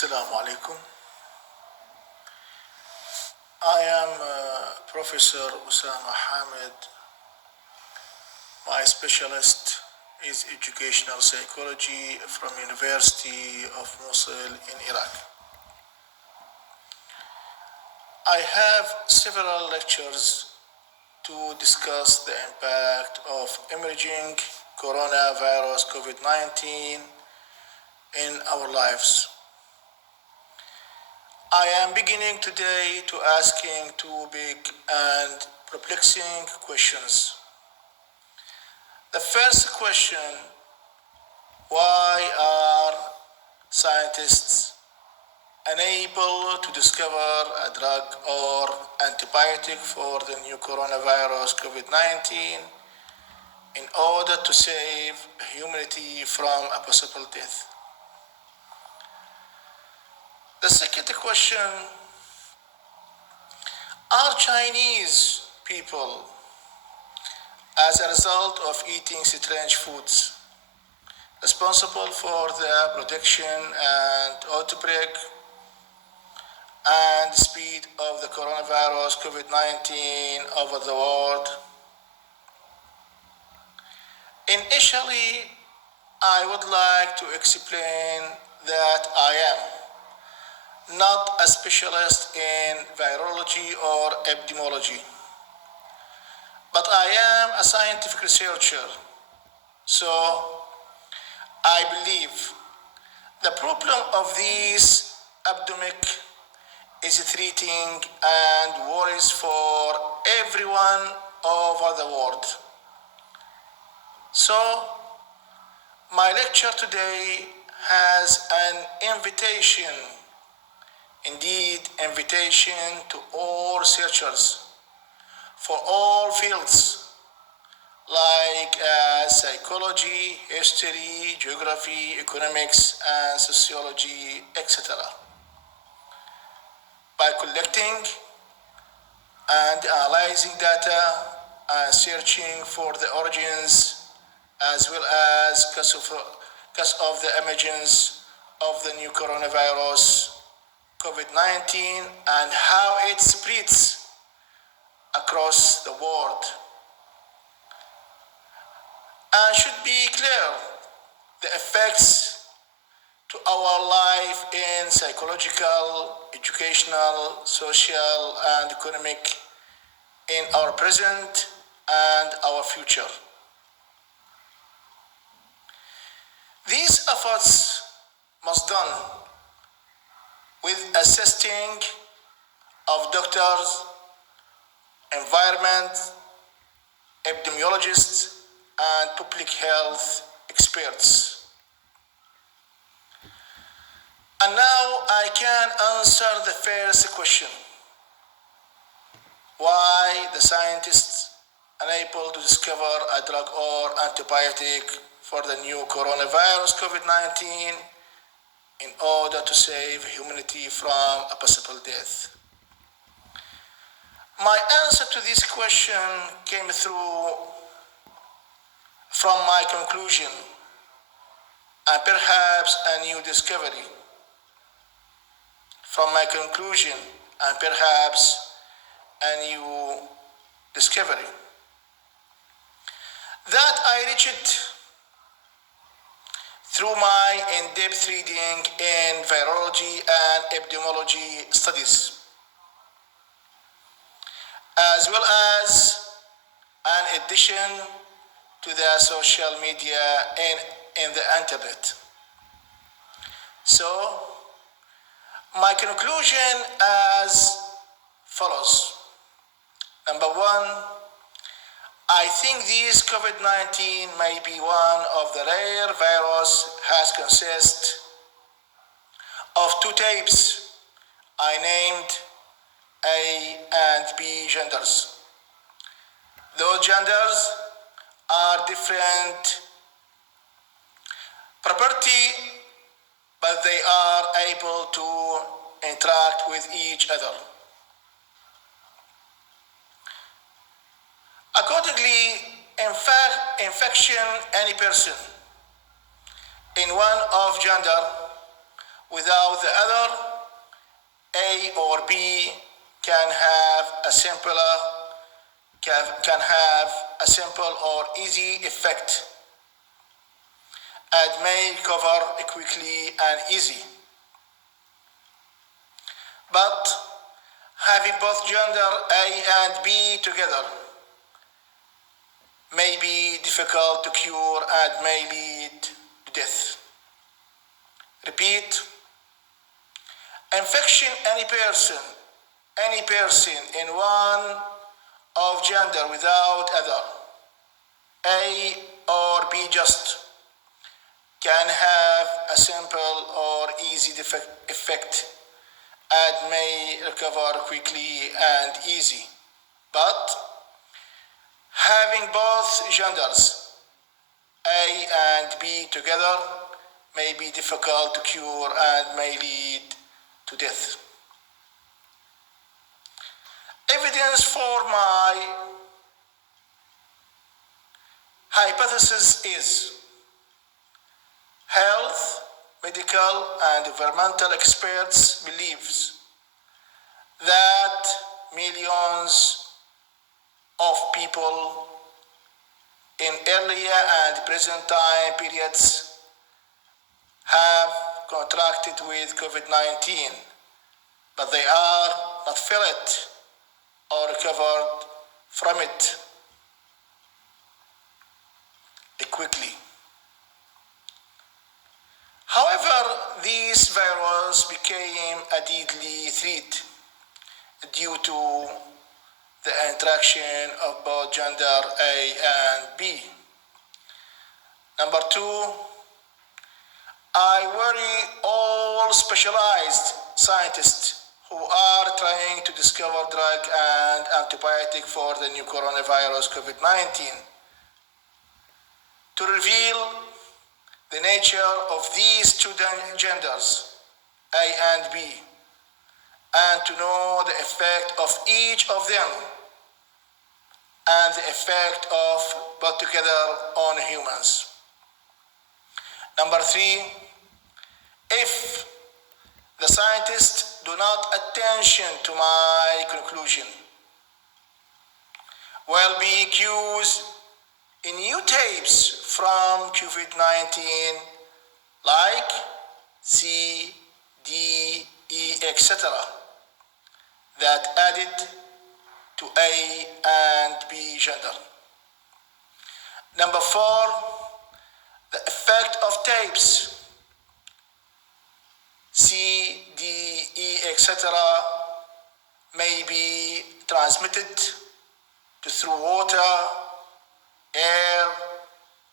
Assalamu alaikum. I am Professor Usama Hamid. My specialist is educational psychology from University of Mosul in Iraq. I have several lectures to discuss the impact of emerging coronavirus COVID-19 in our lives. I am beginning today to asking two big and perplexing questions. The first question, why are scientists unable to discover a drug or antibiotic for the new coronavirus COVID-19 in order to save humanity from a possible death? The second question, are Chinese people, as a result of eating strange foods, responsible for the production and outbreak and speed of the coronavirus COVID-19 over the world? Initially, I would like to explain that I am not a specialist in virology or epidemiology, but I am a scientific researcher. So I believe the problem of this epidemic is threatening and worries for everyone over the world. So my lecture today has an invitation to all researchers for all fields like psychology, history, geography, economics, and sociology, etc. By collecting and analyzing data and searching for the origins as well as cause of the emergence of the new coronavirus COVID-19 and how it spreads across the world. And should be clear the effects to our life in psychological, educational, social, and economic in our present and our future. These efforts must be done with assisting of doctors, environment, epidemiologists, and public health experts. And now I can answer the first question. Why the scientists unable to discover a drug or antibiotic for the new coronavirus COVID-19 in order to save humanity from a possible death? My answer to this question came from my conclusion and perhaps a new discovery. From my conclusion and perhaps a new discovery that I reached through my in-depth reading in virology and epidemiology studies, as well as an addition to the social media in the internet. So, my conclusion as follows. Number one, I think this COVID-19 may be one of the rare virus has consist of two types I named A and B genders. Those genders are different property, but they are able to interact with each other. Accordingly, infection any person in one of gender without the other, A or B can have a simple or easy effect and may recover quickly and easy. But having both gender A and B together may be difficult to cure and may lead to death. Repeat. Infection any person in one of gender without other, A or B just, can have a simple or easy effect and may recover quickly and easy. But having both genders, A and B together, may be difficult to cure and may lead to death. Evidence for my hypothesis is health, medical, and environmental experts believes that millions of people in earlier and present time periods have contracted with COVID-19, but they are not felt it or recovered from it quickly. However, this virus became a deadly threat due to the interaction of both gender A and B. Number two, I worry all specialized scientists who are trying to discover drug and antibiotic for the new coronavirus COVID-19 to reveal the nature of these two genders, A and B, and to know the effect of each of them and the effect of both together on humans. Number three, if the scientists do not attention to my conclusion, will be accused in new tapes from COVID-19 like C, D, E, etc. that added to A and B gender. Number four, the effect of tapes C, D, E, etc. may be transmitted through water, air,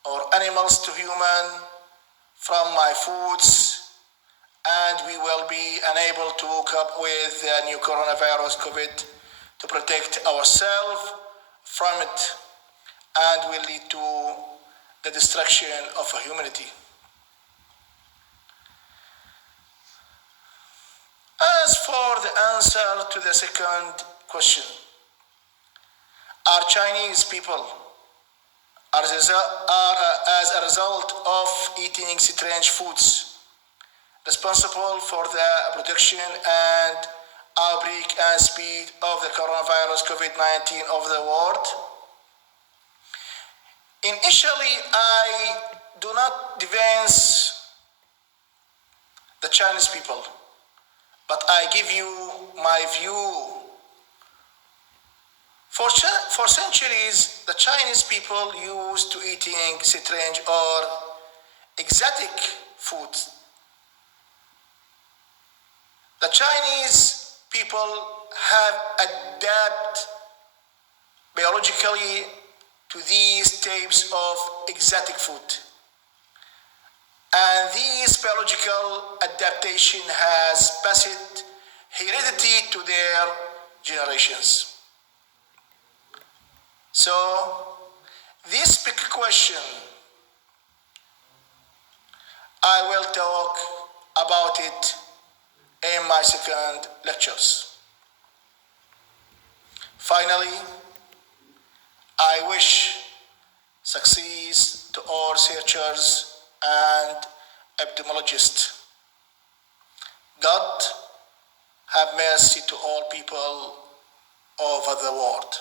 or animals to human from my foods, and we will be unable to cope with the new coronavirus COVID to protect ourselves from it, and will lead to the destruction of humanity. As for the answer to the second question, are Chinese people as a result of eating strange foods responsible for the production and outbreak and speed of the coronavirus COVID-19 over the world? Initially, I do not defend the Chinese people, but I give you my view. For centuries, the Chinese people used to eating strange or exotic foods. The Chinese people have adapted biologically to these types of exotic food. And this biological adaptation has passed heredity to their generations. So, this big question, I will talk about it in my second lectures. Finally, I wish success to all researchers and epidemiologists God have mercy to all people over the world.